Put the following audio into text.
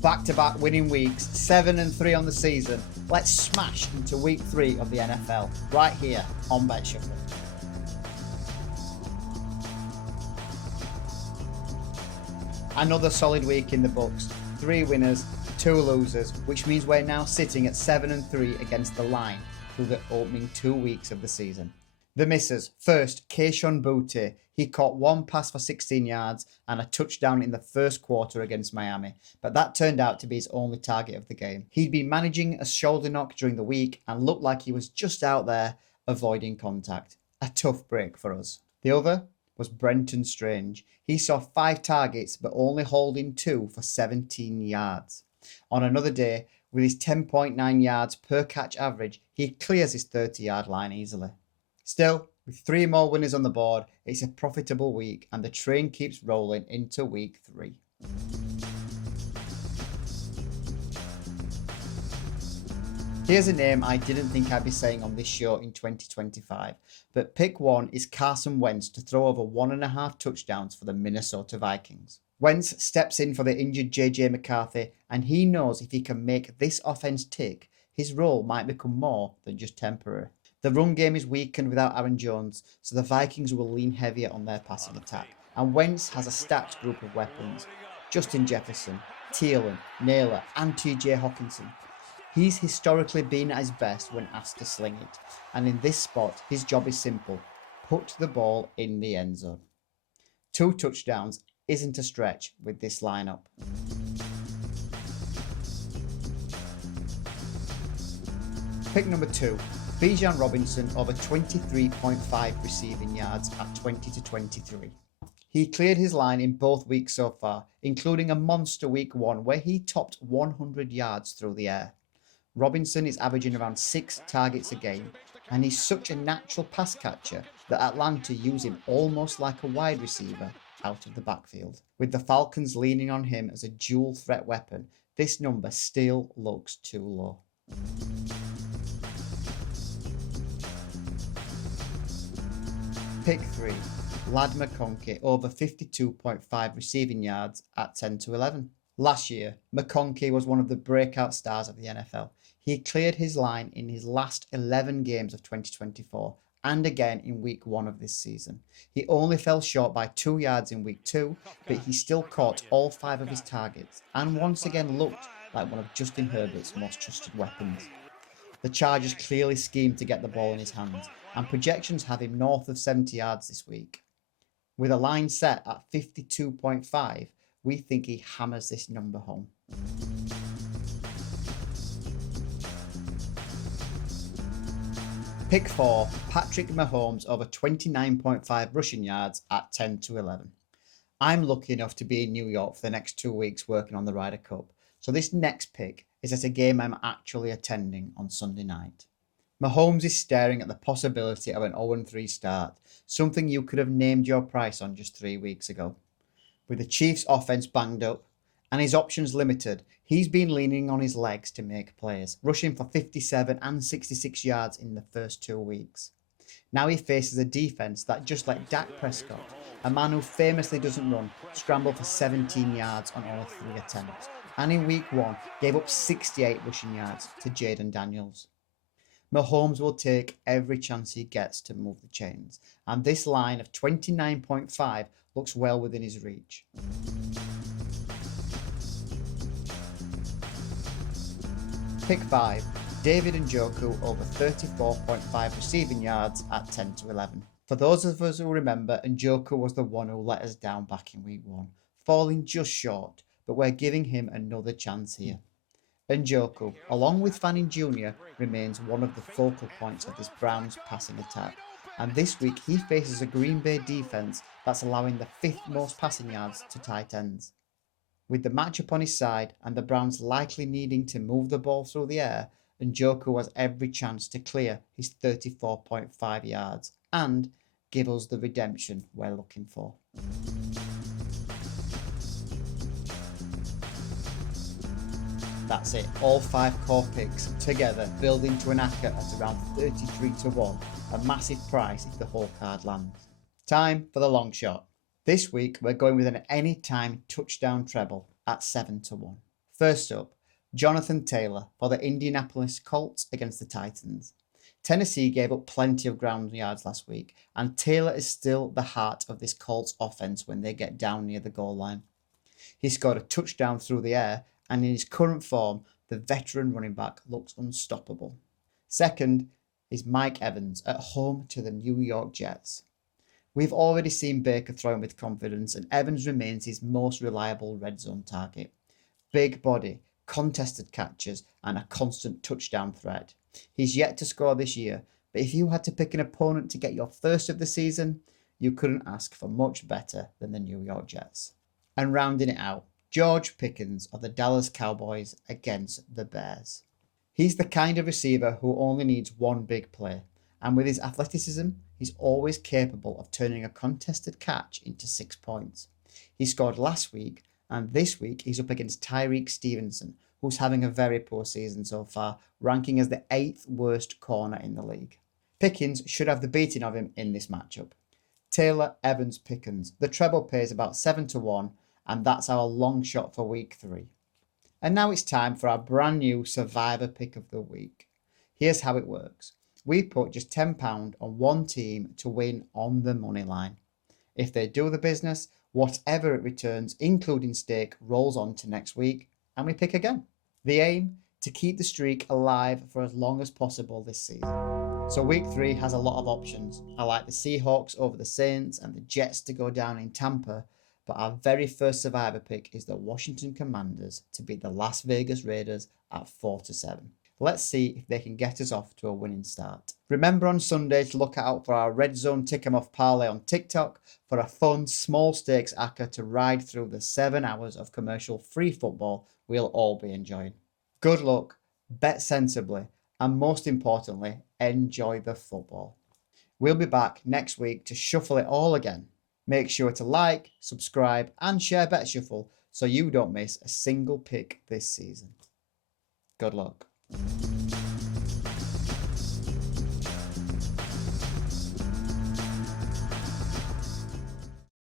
Back-to-back winning weeks, 7-3 on the season. Let's smash into week 3 of the NFL, right here on Bet Shuffle. Another solid week in the books. 3 winners, 2 losers, which means we're now sitting at 7-3 against the line through the opening 2 weeks of the season. The misses. First, Kayshon Boutte. He caught 1 pass for 16 yards and a touchdown in the first quarter against Miami, but that turned out to be his only target of the game. He'd been managing a shoulder knock during the week and looked like he was just out there avoiding contact. A tough break for us. The other was Brenton Strange. He saw 5 targets but only holding 2 for 17 yards. On another day, with his 10.9 yards per catch average, he clears his 30-yard line easily. Still, with 3 more winners on the board, it's a profitable week and the train keeps rolling into week 3. Here's a name I didn't think I'd be saying on this show in 2025, but pick 1 is Carson Wentz to throw over 1.5 touchdowns for the Minnesota Vikings. Wentz steps in for the injured JJ McCarthy, and he knows if he can make this offense tick, his role might become more than just temporary. The run game is weakened without Aaron Jones, so the Vikings will lean heavier on their passing attack. And Wentz has a stacked group of weapons. Justin Jefferson, Thielen, Naylor, and TJ Hawkinson. He's historically been at his best when asked to sling it. And in this spot, his job is simple. Put the ball in the end zone. 2 touchdowns isn't a stretch with this lineup. Pick number 2. Bijan Robinson over 23.5 receiving yards at 20-23. He cleared his line in both weeks so far, including a monster week 1 where he topped 100 yards through the air. Robinson is averaging around 6 targets a game, and he's such a natural pass catcher that Atlanta use him almost like a wide receiver out of the backfield. With the Falcons leaning on him as a dual threat weapon, this number still looks too low. Pick 3, Lad McConkey over 52.5 receiving yards at 10-11. Last year, McConkey was one of the breakout stars of the NFL. He cleared his line in his last 11 games of 2024 and again in week 1 of this season. He only fell short by 2 yards in week 2, but he still caught all 5 of his targets and once again looked like one of Justin Herbert's most trusted weapons. The Chargers clearly schemed to get the ball in his hands, and projections have him north of 70 yards this week. With a line set at 52.5, we think he hammers this number home. Pick 4, Patrick Mahomes over 29.5 rushing yards at 10-11. I'm lucky enough to be in New York for the next 2 weeks working on the Ryder Cup, so this next pick is at a game I'm actually attending on Sunday night. Mahomes is staring at the possibility of an 0-3 start, something you could have named your price on just 3 weeks ago. With the Chiefs' offense banged up and his options limited, he's been leaning on his legs to make plays, rushing for 57 and 66 yards in the first 2 weeks. Now he faces a defense that, just like Dak Prescott, a man who famously doesn't run, scrambled for 17 yards on only 3 attempts, and in week 1 gave up 68 rushing yards to Jaden Daniels. Mahomes will take every chance he gets to move the chains, and this line of 29.5 looks well within his reach. Pick 5, David Njoku over 34.5 receiving yards at 10-11. For those of us who remember, Njoku was the one who let us down back in week 1, falling just short, but we're giving him another chance here. Njoku, along with Fanning Jr., remains one of the focal points of this Browns passing attack, and this week he faces a Green Bay defense that's allowing the 5th most passing yards to tight ends. With the matchup on his side and the Browns likely needing to move the ball through the air, Njoku has every chance to clear his 34.5 yards and give us the redemption we're looking for. That's it, all 5 core picks together build into an Acca at around 33-1, a massive price if the whole card lands. Time for the long shot. This week, we're going with an anytime touchdown treble at 7-1. First up, Jonathan Taylor for the Indianapolis Colts against the Titans. Tennessee gave up plenty of ground yards last week, and Taylor is still the heart of this Colts offense when they get down near the goal line. He scored a touchdown through the air, and in his current form, the veteran running back looks unstoppable. Second is Mike Evans at home to the New York Jets. We've already seen Baker throwing with confidence, and Evans remains his most reliable red zone target. Big body, contested catches, and a constant touchdown threat. He's yet to score this year, but if you had to pick an opponent to get your first of the season, you couldn't ask for much better than the New York Jets. And rounding it out, George Pickens of the Dallas Cowboys against the Bears. He's the kind of receiver who only needs one big play, and with his athleticism, he's always capable of turning a contested catch into 6 points. He scored last week, and this week he's up against Tyreek Stevenson, who's having a very poor season so far, ranking as the 8th worst corner in the league. Pickens should have the beating of him in this matchup. Taylor, Evans, Pickens. The treble pays about 7-1, and that's our long shot for week 3. And now it's time for our brand new Survivor Pick of the Week. Here's how it works. We put just £10 on one team to win on the money line. If they do the business, whatever it returns, including stake, rolls on to next week, and we pick again. The aim, to keep the streak alive for as long as possible this season. So week 3 has a lot of options. I like the Seahawks over the Saints and the Jets to go down in Tampa, but our very first Survivor pick is the Washington Commanders to beat the Las Vegas Raiders at 4-7. Let's see if they can get us off to a winning start. Remember on Sunday to look out for our Redzone Tick 'em Off Parlay on TikTok for a fun small stakes Acca to ride through the 7 hours of commercial-free football we'll all be enjoying. Good luck, bet sensibly, and most importantly, enjoy the football. We'll be back next week to shuffle it all again. Make sure to like, subscribe, and share Bet Shuffle so you don't miss a single pick this season. Good luck.